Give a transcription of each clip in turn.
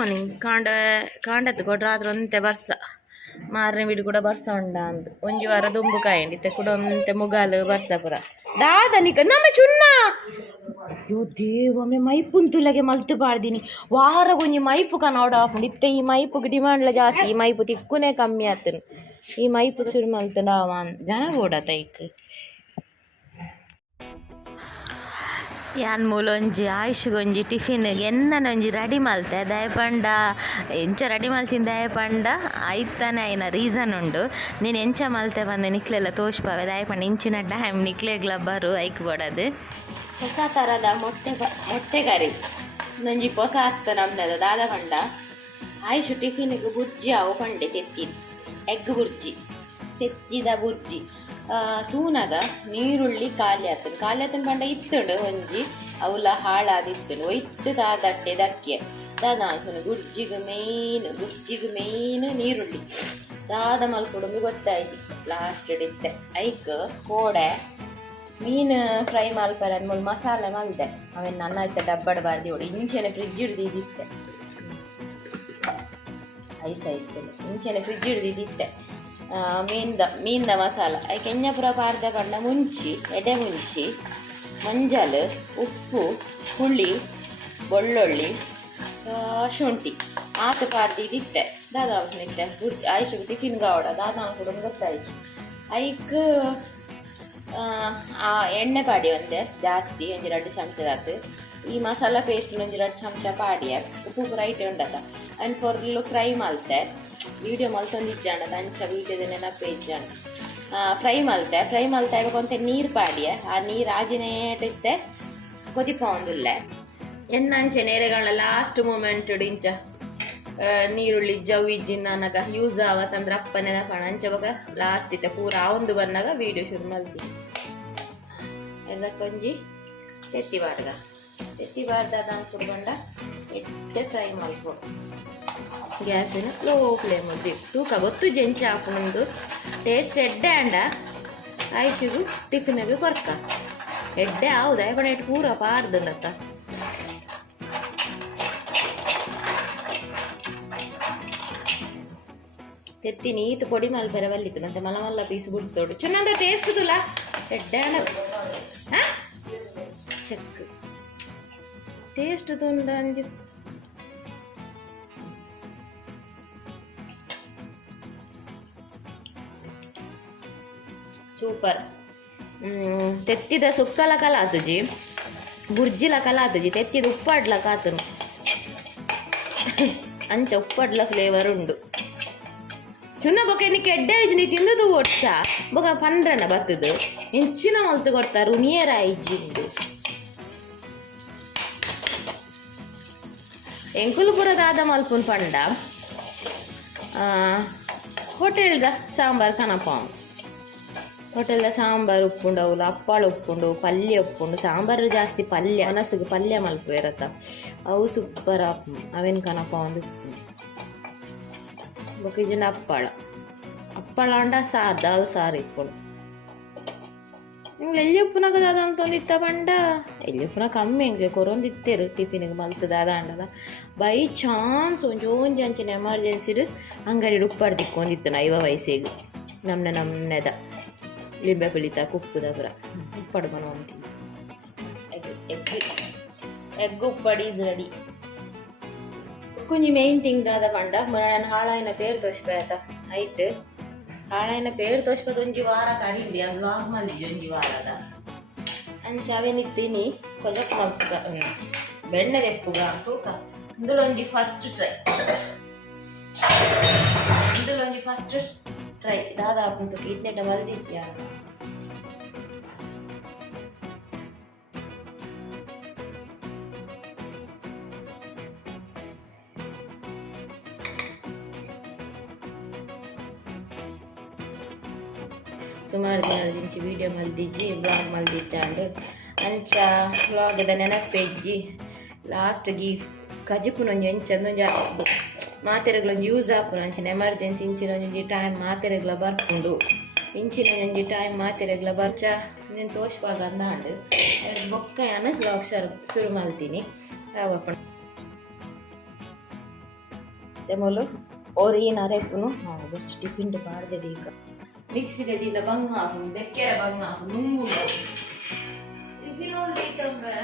Morning ಕಾಂಡತ್ತು ಕೊಟ್ಟು ರಾತ್ರಿ ಒಂತೆ ಬರ್ಸ ಮಾರನೇ ಬಿಡು ಕೂಡ ಬರ್ಸ ಉಂಡ ಅಂತ ಒಂಜಿ ವಾರ ದುಂಬು ಕಾಯಂಡಿತ್ತೆ ಕೂಡ ಒಂತೆ ಮುಗಾಲು ಬರ್ಸ ಪುರ ದಾದ ನಿಕ ನಮ್ಮ ಚುನ್ನ ಅಯ್ಯೋ ದೇವೊಮ್ಮೆ ಮೈಪುಂತುಲಗೆ ಮಲ್ತು ಪಾಡ್ದಿನಿ ವಾರ ಒಂಜಿ ಮೈಪು ಕನೋಡ ಆಪುಂಡು ಇತ್ತೆ ಈ ಮೈಪುಗೆ ಡಿಮಾಂಡ್ಲ ಜಾಸ್ತಿ ಈ ಮೈಪು ತಿಕ್ಕುನೇ ಕಮ್ಮಿ ಆತನು ಈ ಮೈಪು ಶುರು ಮಲ್ತುಂಡ ಜನ ಓಡಾತ ಇಕ್ ಯಾನ್ ಮೂಲೊಂಜಿ ಆಯುಷ್ಗೊಂಜಿ ಟಿಫಿನ್ಗೆ ಎನ್ನನೊಂಜಿ ರೆಡಿ ಮಲ್ತೆ ದಯಪಂಡ ಎಂಚ ರೆಡಿ ಮಲ್ತಿನ ದಯಪಂಡ ಆಯ್ತಾನೆ ಆಯ್ನ ರೀಸನ್ ಉಂಡು ನೀನು ಎಂಚ ಮಲ್ತೆ ಬಂದೆ ನಿಕ್ಲೆಲ್ಲ ತೋಷ್ಪಾವೆ ದಯಪಂಡ ಇಂಚಿನ ಟೈಮ್ ನಿಕ್ಲೆಗ್ಲ ಬರು ಐಕ್ ಕೊಡೋದು ಹೊಸ ಥರದ ಮೊಟ್ಟೆ ಕರಿ ಒಂದೊಂಜಿ ಹೊಸ ಹತ್ತ ನಮ್ದದ ದಾದ ಪಂಡ ಆಯುಷ್ ಟಿಫಿನ್ಗೆ ಬುರ್ಜಿ ಅವು ಪಂಡೆ ತೆತ್ತಿದ್ದು ಎಗ್ ಬುರ್ಜಿ ತೆತ್ತಿದ ಬುರ್ಜಿ ತೂನಗ ನೀರುಳ್ಳಿ ಖಾಲಿ ಆತನ ಪಂಡ ಇತ್ತುಂಡು ಒಂಜಿ ಅವಲ ಹಾಳಾದಿತ್ತುಂಡು ಒಯ್ತು ತಾದಟ್ಟೆ ದಕ್ಕೆ ದಾದ ಅನ್ಸುನು ಗುರ್ಜಿಗೆ ಮೇಯ್ನ್ ನೀರುಳ್ಳಿ ದಾದ ಮಲ್ಕೊಡೊಂದು ಗೊತ್ತಾಯ್ತು ಲಾಸ್ಟ್ ಇತ್ತೆ ಐಕ್ ಕೋಡೆ ಮೀನು ಫ್ರೈ ಮಲ್ಪರ ಅಂದ್ಮೇಲೆ ಮಸಾಲೆ ಮಲ್ದೆ ಅವೇನು ನನ್ನ ಆಯ್ತು ಡಬ್ಬಡ ಬಾರ್ದಿ ಹೊಡಿ ಇಂಚೆನೆ ಫ್ರಿಜ್ ಹಿಡ್ದಿದ್ದಿತ್ತೆ ಐಸ್ ಇಂಚೆನೆ ಫ್ರಿಜ್ ಹಿಡ್ದಿದ್ದಿತ್ತೆ ಮೀನ್ದ ಮಸಾಲ ಅದಕ್ಕೆ ಎಣ್ಣೆಪುರ ಪಾರ್ದ ಬಣ್ಣ ಮುಂಚಿ ಎಡೆ ಮುಂಚಿ ಮಂಜಲ್ ಉಪ್ಪು ಹುಳಿ ಬೆಳ್ಳುಳ್ಳಿ ಶುಂಠಿ ಆತ ಪಾರ್ದಿದ್ದಿತ್ತೆ ದಾದ ನಿತ್ತೆ ಆಯುಷಿಗೆ ಟಿಫಿನ್ ಗಾವಡ ದಾದ ಕೂಡ ಗೊತ್ತಾಯ್ತು ಐಕ್ ಎಣ್ಣೆ ಪಾಡಿ ಒಂದೆ ಜಾಸ್ತಿ ಒಂಜಿ 2 ಚಮಚದಾತು ಈ ಮಸಾಲ ಪೇಸ್ಟ್ ಒಂಜಿ 2 ಚಮಚ ಪಾಡಿಯ ಉಪ್ಪು ರೈಟ್ ಉಂಡದ ಅಂಡ್ ಫುಲ್ಲು ಫ್ರೈ ಮಲ್ತೆ ವೀಡಿಯೋ ಮಲ್ತೊಂದಿಜ್ಜಾಣ ಅಂಚ ವೀಡಿಯೋದ ನೆನಪು ಇಜ್ಜಾಣ ಫ್ರೈ ಮಲ್ತೆ ಕೊಂತೆ ನೀರು ಪಾಡಿಯ ಆ ನೀರು ಆಜಿನೇಟಿತ್ತೆ ಕೊದಿಪೊಂದುಲ್ಲೆ ಎನ್ನಂಚೆ ನೇರೆಗಳ ಲಾಸ್ಟ್ ಮೂಮೆಂಟ್ ಇಂಚ ನೀರುಳ್ಳಿ ಜವ್ ಇಜ್ಜಿನ ನನಗ ಯೂಸ್ ಆವತ್ತಂದ್ರೆ ಅಪ್ಪ ನೆನಪಣ ಅಂಚ ಬಗ ಲಾಸ್ಟ್ ಇತ್ತೆ ಪೂರ ಒಂದು ಬಂದಾಗ ವೀಡಿಯೋ ಶುರು ಮಲ್ತಿ ಎಲ್ಲಕ್ಕೊಂಜಿ ತೆತ್ತಿ ಬಾರ್ದ ಕುಡ್ಕೊಂಡ ಎಟ್ಟೆ ಫ್ರೈ ಮಲ್ಪೊ ಗ್ಯಾಸಿನ ಲೋ ಫ್ಲೇಮ್ ಬೇಕು ತೂಕ ಗೊತ್ತು ಜಂಚ ಹಾಕೊಂಡು ಟೇಸ್ಟ್ ಎಡ್ಡೆ ಅಂಡ ಆಯುಷಿಗೂ ಟಿಫಿನಿಗೂ ಕೊರ್ಕ ಎಡ್ಡೆ ಹೌದಾ ಬಡ ಎಟ್ಟು ಪೂರ ಪಾರ್ದುಂಡತ್ತ ತೆತ್ತಿ ನೀತು ಪೊಡಿ ಮಲ್ಪೆರ ಬಲ್ಲಿತ್ತು ಮತ್ತೆ ಮಲ್ಲ ಪೀಸ್ ಬಿಡ್ತೋಡು ಚೆನ್ನಾಗ ಟೇಸ್ಟ್ ತುಲ ಎಡ್ಡೆ ಅಂಡ ಚೆಕ್ ಟೇಸ್ಟ್ ತುಂಡ ಅಂಜಿ ಸೂಪರ್ ತೆತ್ತಿದ ಸುಕ್ಕಲ ಕಲಾತುಜಿ ಬುರ್ಜಿಲ ಕಲಾತುಜಿ ತೆತ್ತಿದ ಉಪ್ಪಾಡ್ಲ ಕಾತನು ಅಂಚ ಉಪ್ಪಾಡ್ಲ ಫ್ಲೇವರ್ ಉಂಡು ಚುನ್ನ ಬೊಕ ನಿಕ್ಕೆ ಎಡ್ಡೆ ಇಜ್ಜಿ ನೀ ತಿಂದುದು ಒಟ್ಸ ಬೊಕ ಪಂಡ್ರನ ಬತ್ತದು ಇಂಚಿನ ಮಲ್ತು ಕೊಡ್ತಾರು ನಿಯರ ಇಜ್ಜಿ ಉಂಡು ಎಂಕುಲುಪುರದಾದ ಮಲ್ಪುನ್ ಪಂಡ ಹೋಟೆಲ್ದ ಸಾಂಬಾರ್ ಕನಪಾಂ ಹೋಟೆಲ್ದ ಸಾಂಬಾರು ಉಪ್ಪುಂಡು ಅವಳು ಅಪ್ಪಾಳು ಉಪ್ಪುಂಡು ಪಲ್ಯ ಉಪ್ಪುಂಡು ಸಾಂಬಾರು ಜಾಸ್ತಿ ಪಲ್ಯ ಮನಸ್ಸಿಗೆ ಪಲ್ಯ ಮಲ್ಪು ಇರತ್ತ ಅವು ಸೂಪರ್ ಅವೇನು ಕನಪ ಒಂದು ಬೊಕಿಜಿನ ಅಪ್ಪಾಳ ಅಂಡ ಸಾರು ದಾಲ್ ಸಾರು ಇಪ್ಪುಂಡು ನಿಂಗೆ ಎಲ್ಲಿ ಉಪ್ಪುನಾಗ ದಾದ ಅಂತಂದಿತ್ತ ಪಂಡ ಎಲ್ಲಿ ಉಪ್ಪುನ ಕಮ್ಮಿ ಹೆಂಗೆ ಕೊರೊಂದಿತ್ತೇರು ಟಿಫಿನಿಗೆ ಮಲ್ತು ದಾದ ಅಂಡಲ್ಲ ಬೈ ಚಾನ್ಸ್ ಒಂಜಿ ಅಂಚಿನ ಎಮರ್ಜೆನ್ಸಿಡು ಅಂಗಡಿ ಉಪ್ಪಾಡು ತಿಕ್ಕೊಂಡಿತ್ತು ಐವ ವಯಸ್ಸಿಗೆ ನಮ್ನೆದ ಲಿಂಬೆ ಪುಳಿತ ಕುಪ್ಪುದ ಪುರ ಉಪ್ಪಾಡು ಮನವಂತಿ ಎಗ್ ಉಪ್ಪಾಡು ಈಸ್ ರೆಡಿ ಕುಂಜಿ ಮೇಯ್ನ್ ಥಿಂಗ್ ದಾದ ಪಂಡ ನಾನು ಹಾಳಾಯಿನ ಪೇರು ತೋರಿಸ್ಬೇತ ಐಟ್ ಹಾಳಾಯಿನ ಪೇರು ತೋರಿಸ್ಬೋದು ಒಂಜಿ ವಾರ ಕಡಿಂಡಿ ಆ ವ್ಲಾಗ್ ಮಲ್ದಿ ಒಂಜಿ ವಾರದ ಅಂಚ ಅವೇನಿತ್ತೀನಿ ಕೊಜಕ್ ಮಲ್ಪುಗ ಬೆಣ್ಣೆ ತೆಪ್ಪುಗ ತೂಕ ಇಂದುಲೊಂಜಿ ಫಸ್ಟ್ ಟ್ರೈ ದಾದ ಆಪುಂತು ಇತ್ನೆಟ ಮಲ್ದಿಜ್ಜಿ ಸುಮಾರು ದಿನದಿಂಚಿ ವೀಡಿಯೋ ಮಲ್ದಿಜ್ಜಿ ಬ್ಲಾಗ್ ಮಲ್ದಿಜ್ಜಾಂಡು ಅಂಚ ಬ್ಲಾಗದ ನೆನಪೆಜ್ಜಿ ಲಾಸ್ಟ್ಗೆ ಕಜಿಪುನೊಂಜಿ ಎಂಚಂದೊಂಜಿ ಮಾತೆರೆಗಳೊಂದು ಯೂಸ್ ಆಪುನ ಅಂಚಿನ ಎಮರ್ಜೆನ್ಸಿ ಇಂಚಿನೊಂಜಿ ಟೈಮ್ ಮಾತೆರೆಗಳ ಬರ್ಪುಂಡು ಇಂಚಿನೊಂಜಿ ಟೈಮ್ ಮಾತೆರೆಗಳ ಬರ್ಚ ನೀನು ತೋರಿಸುವಾಗ ಅಂದಾಂಡು ಬೊಕ್ಕ ಬ್ಲಾಗ್ ಶುರು ಮಾಡ್ತೀನಿ ತೆಮಲು ಒರಿನ ರೆಪ್ಪುನು ಬೆಸ್ಟ್ ಟಿಫಿನ್ ಪಾಡ್ದೆ ಈಗ ಮಿಕ್ಸಿಗೆ ದಿಲ್ಲ ಬಂಗ ಹಾಕು ಬೆಕ್ಕೆರ ಬಂಗ ಹಾಕು ನುಂಗು ಟಿಫಿನ್ ಉಂಡು ತಂಬೆ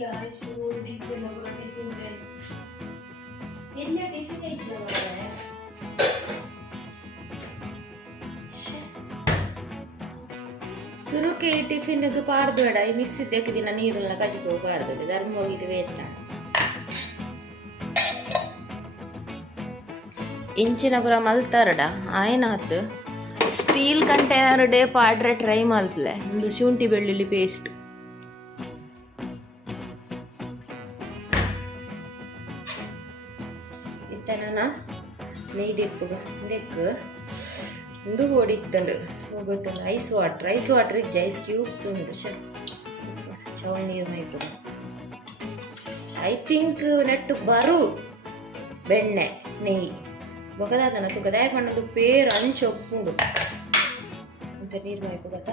ಯಾಶು ಟಿಫಿನ್ ಟಿಫಿನ್ ಎಲ್ಲ ಟಿಫಿನ್ ಇದ್ದವರೆ ಸುರುಕೆ ಈ ಟಿಫಿನ್ಗೆ ಪಾಡ್ದು ಬೇಡ ಈ ಮಿಕ್ಸಿ ತೆಗೆದಿನ ನೀರೆಲ್ಲ ಕಚ್ಕೋ ಪಾಡ್ದು ಧರ್ಮ ಹೋಗಿದ್ದು ವೇಸ್ಟ್ ಇಂಚಿನ ಪುರ ಮಲ್ತಾರಡ ಆಯ್ನಾತ್ ಸ್ಟೀಲ್ ಕಂಟೈನರ್ ಡೇ ಪಾಡ್ರೆ ಟ್ರೈ ಮಲ್ಪಲೆ ಒಂದು ಶುಂಠಿ ಬೆಳ್ಳುಳ್ಳಿ ಪೇಸ್ಟ್ ಇತ್ತನ ನೀಡಿಪ್ಪುಗ ದೆಕ್ಕು ಒಂದು ಓಡಿತ್ತಂಡು ಗೊತ್ತಲ್ಲ ಐಸ್ ವಾಟರ್ ಇಜ್ಜ ಐಸ್ ಕ್ಯೂಬ್ಸ್ ಉಂಡು ಚವಳ ನೀರು ಮೈಪುಗ ಐ ಥಿಂಕ್ ನೆಟ್ಟು ಬರು ಬೆಣ್ಣೆ ನೆಯ್ಯಿ ಬೊಗದಾದನ ತುಕ ದಯ ಪಣ್ಣದು ಪೇರು ಅಂಚು ಒಪ್ಪುಂಡು ಅಂತ ನೀರು ಮೈಪುಗತ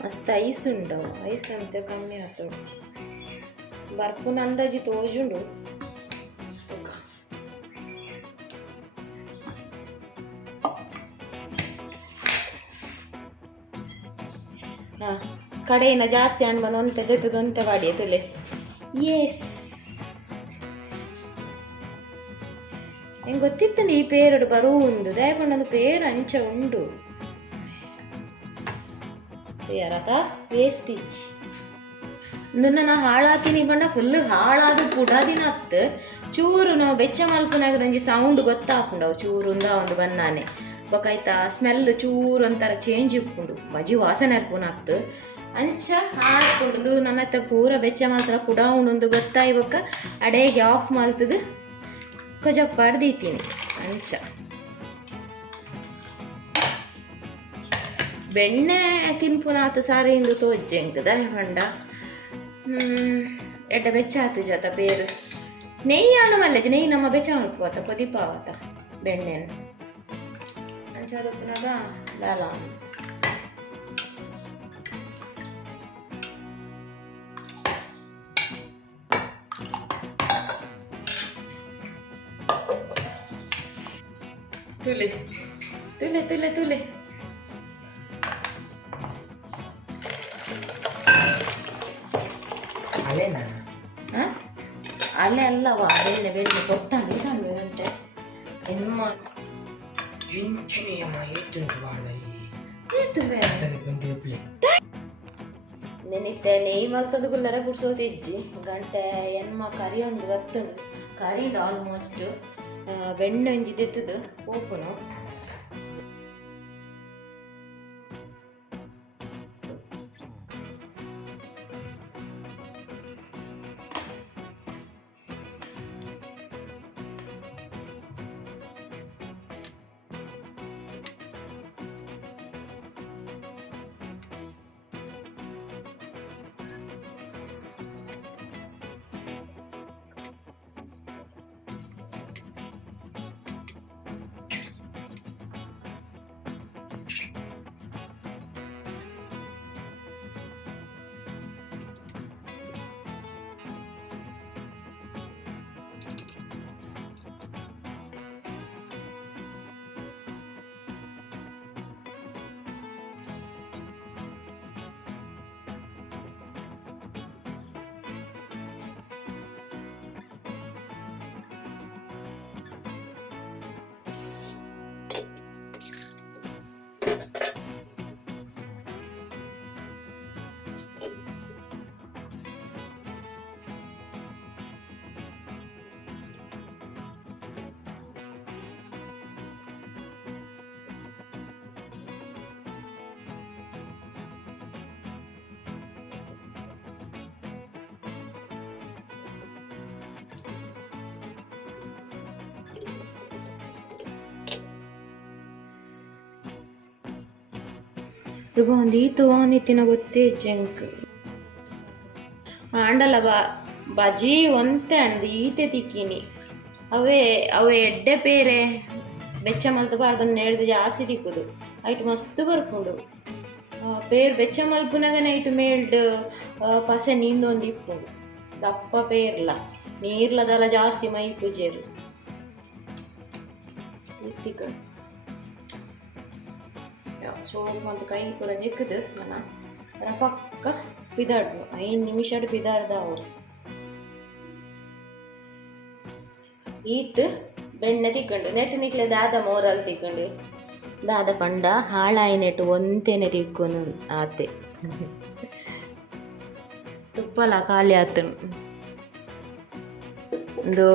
ಮಸ್ತ್ ಐಸ್ ಉಂಡು ಐಸ್ ಅಂತ ಕಮ್ಮಿ ಆತೋಡು ಬರ್ಪುನ ಅಂದಾಜಿ ತೋಜುಂಡು ಕಡೆಯಿಂದ ಜಾಸ್ತಿ ಹಣ್ಣು ಬಂದು ಒಂತೆ ತೆತ್ತದು ಒಂತೆ ಬಾಡಿ ಎತ್ತಲೆ ಎಸ್ ಹೆಂಗೆ ಗೊತ್ತಿತ್ತಂడి ಈ ಪೇರಡು ಬರೂ ಉಂದು ದಯಪಣ್ಣದು ಪೇರು ಅಂಚ ಉಂಡು ಯಾರತ ವೇಸ್ಟೇಜ್ ಇಂದನ್ನ ಹಾಳಾತೀನಿ ಬಣ್ಣ ಫುಲ್ ಹಾಳಾದ ಪುಡಾದಿನ ಹತ್ತು ಚೂರು ನಾವು ಬೆಚ್ಚ ಮಲ್ಪನಾಗ ನಂಗೆ ಸೌಂಡ್ ಗೊತ್ತಾಪುಂಡು ಚೂರು ಒಂದು ಬನ್ನಾನೆ ಬಕಾಯ್ತಾ ಸ್ಮೆಲ್ ಚೂರು ಒಂಥರ ಚೇಂಜ್ ಇಪ್ಪುಂಡು ಬಜಿ ವಾಸನೆ ಅರ್ಪುನ ಹತ್ತು ಅಂಚ ಹಾಡ್ಕೊಂಡು ನನ್ನ ಹತ್ರ ಪೂರ ಬೆಚ್ಚ ಮಾತ್ರ ಪುಡ ಉಂಡು ಗೊತ್ತಾಯ್ಬಕ್ಕ ಅಡೇಗೆ ಆಫ್ ಮಾಡ್ತದ ಕೊಜಪ್ಪ ಅಡ್ದೀತೀನಿ ಅಂಚ ಬೆಣ್ಣೆ ತಿನ್ಪುನಾತ ಸಾರಿಯಿಂದ ತೋಜ್ಜೆಂಕ್ ದಯ ಪಂಡ ಎಡ್ಡ ಬೆಚ್ಚ ಆತು ಜಾತ ಪೇರು ನೆಯ್ಯಿ ಹಣ್ಣು ಮಲ್ಲೆಜ್ ನೆಯ್ಯಿ ನಮ್ಮ ಬೆಚ್ಚ ಮಲ್ಪೋತ ಕೊದಿಪಾವತ ಬೆಣ್ಣೆನು ಅಂಚಾದಪ್ಪನಾಗ ಲಾಲ ತುಲೆ ತುಲೆ ತುಲೆ ತುಲೆ ಅಲ್ಲೇ ಅಲ್ಲವಾ ಬೆಣ್ಣೆ ಬೆಣ್ಣೆ ಕೊತ್ತಾನೆ ಗಂಟೆ ಎಮ್ಮ ನೆನಿತ್ತೆ ನೆಯ್ಯಿ ಮಲ್ತದ ಗುಲ್ಲರ ಕುಡ್ಸೋದಿಜ್ಜಿ ಗಂಟೆ ಎನ್ಮ ಕರಿ ಒಂದು ಬತ್ತದು ಕರಿದು ಆಲ್ಮೋಸ್ಟ್ ಬೆಣ್ಣೆ ಒಂಜಿ ತೆತ್ತದು ಪೋಪುನು ಬಾಂದಿ ಈತು ಆನಿತ್ತಿನ ಗೊತ್ತೇ ಜಂಕ್ ಆಂಡಲ ಬಜಿ ಒಂತೆ ಅಂಡು ಈತೆ ತಿಕ್ಕಿನಿ ಅವೇ ಎಡ್ಡೆ ಪೇರೆ ಬೆಚ್ಚ ಮಲ್ತಬಾರ್ದನ್ನ ಹೇಳ್ದು ಜಾಸ್ತಿ ತಿಕ್ಕುದು ಐಟು ಮಸ್ತ್ ಬರ್ಕೊಂಡು ಪೇರ್ ಬೆಚ್ಚ ಮಲ್ಪುನಾಗ ನೈಟು ಮೇಲ್ಡ್ ಪಸೆ ನೀಂದೊಂದು ಇಪ್ಪುಂಡು ದಪ್ಪ ಪೇರ್ಲ ನೀರ್ಲದಲ್ಲ ಜಾಸ್ತಿ ಮೈ ಪೂಜೆರು ಇತ್ತಿಕ ಸೋಪ್ ಅಂತ ಕೈ ಕೂಡ ನೆಕ್ಕದು ನನ್ನ ಪಕ್ಕ ಪಿದಾಡ್ನು 5 ನಿಮಿಷ ಪಿದಾಡ್ದ ಅವರು ಈತ್ ಬೆಣ್ಣೆ ತಿಕ್ಕೊಂಡು ನೆಟ್ಟು ನಿಕ್ಲೆ ದಾದ ಮೋರಲ್ಲಿ ತಿಕ್ಕೊಂಡು ದಾದ ಪಂಡ ಹಾಳಾಯಿ ನೆಟ್ಟು ಒಂತೇನೆ ತಿಕ್ಕೊನು ಆತೆ ತುಪ್ಪಲ ಖಾಲಿ ಆತನು ಒಂದು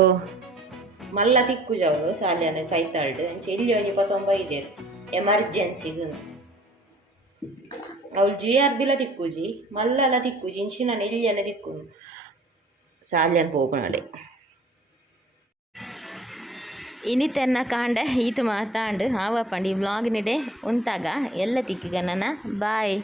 ಮಲ್ಲ ತಿಕ್ಕು ಜವರು ಸಾಲಿಯನ್ನ ಕೈತಾಳ್ಡು ಚೆಲ್ಲಿ ಒಂಜಿ 25 ಎಮರ್ಜೆನ್ಸಿದು ಅವಳು GRBಲ ತಿಕ್ಕುಜಿ ಮಲ್ಲಲ ತಿಕ್ಕುಜಿ ಇಂಚಿನ ನೆಲ್ಲಿಯನ್ನ ತಿಕ್ಕುನು ಸಾಲಿಯನ್ ಪೋಪುನಾಡೆ ಇನಿತೆನ್ನ ಕಾಂಡ ಈತು ಮಾತಾಂಡು ಆವ ಪಂಡಿ ವ್ಲಾಗ್ನಿಡೆ ಉಂತಾಗ ಎಲ್ಲ ತಿಕ್ಕಿಗ ನನ್ನ ಬಾಯ್.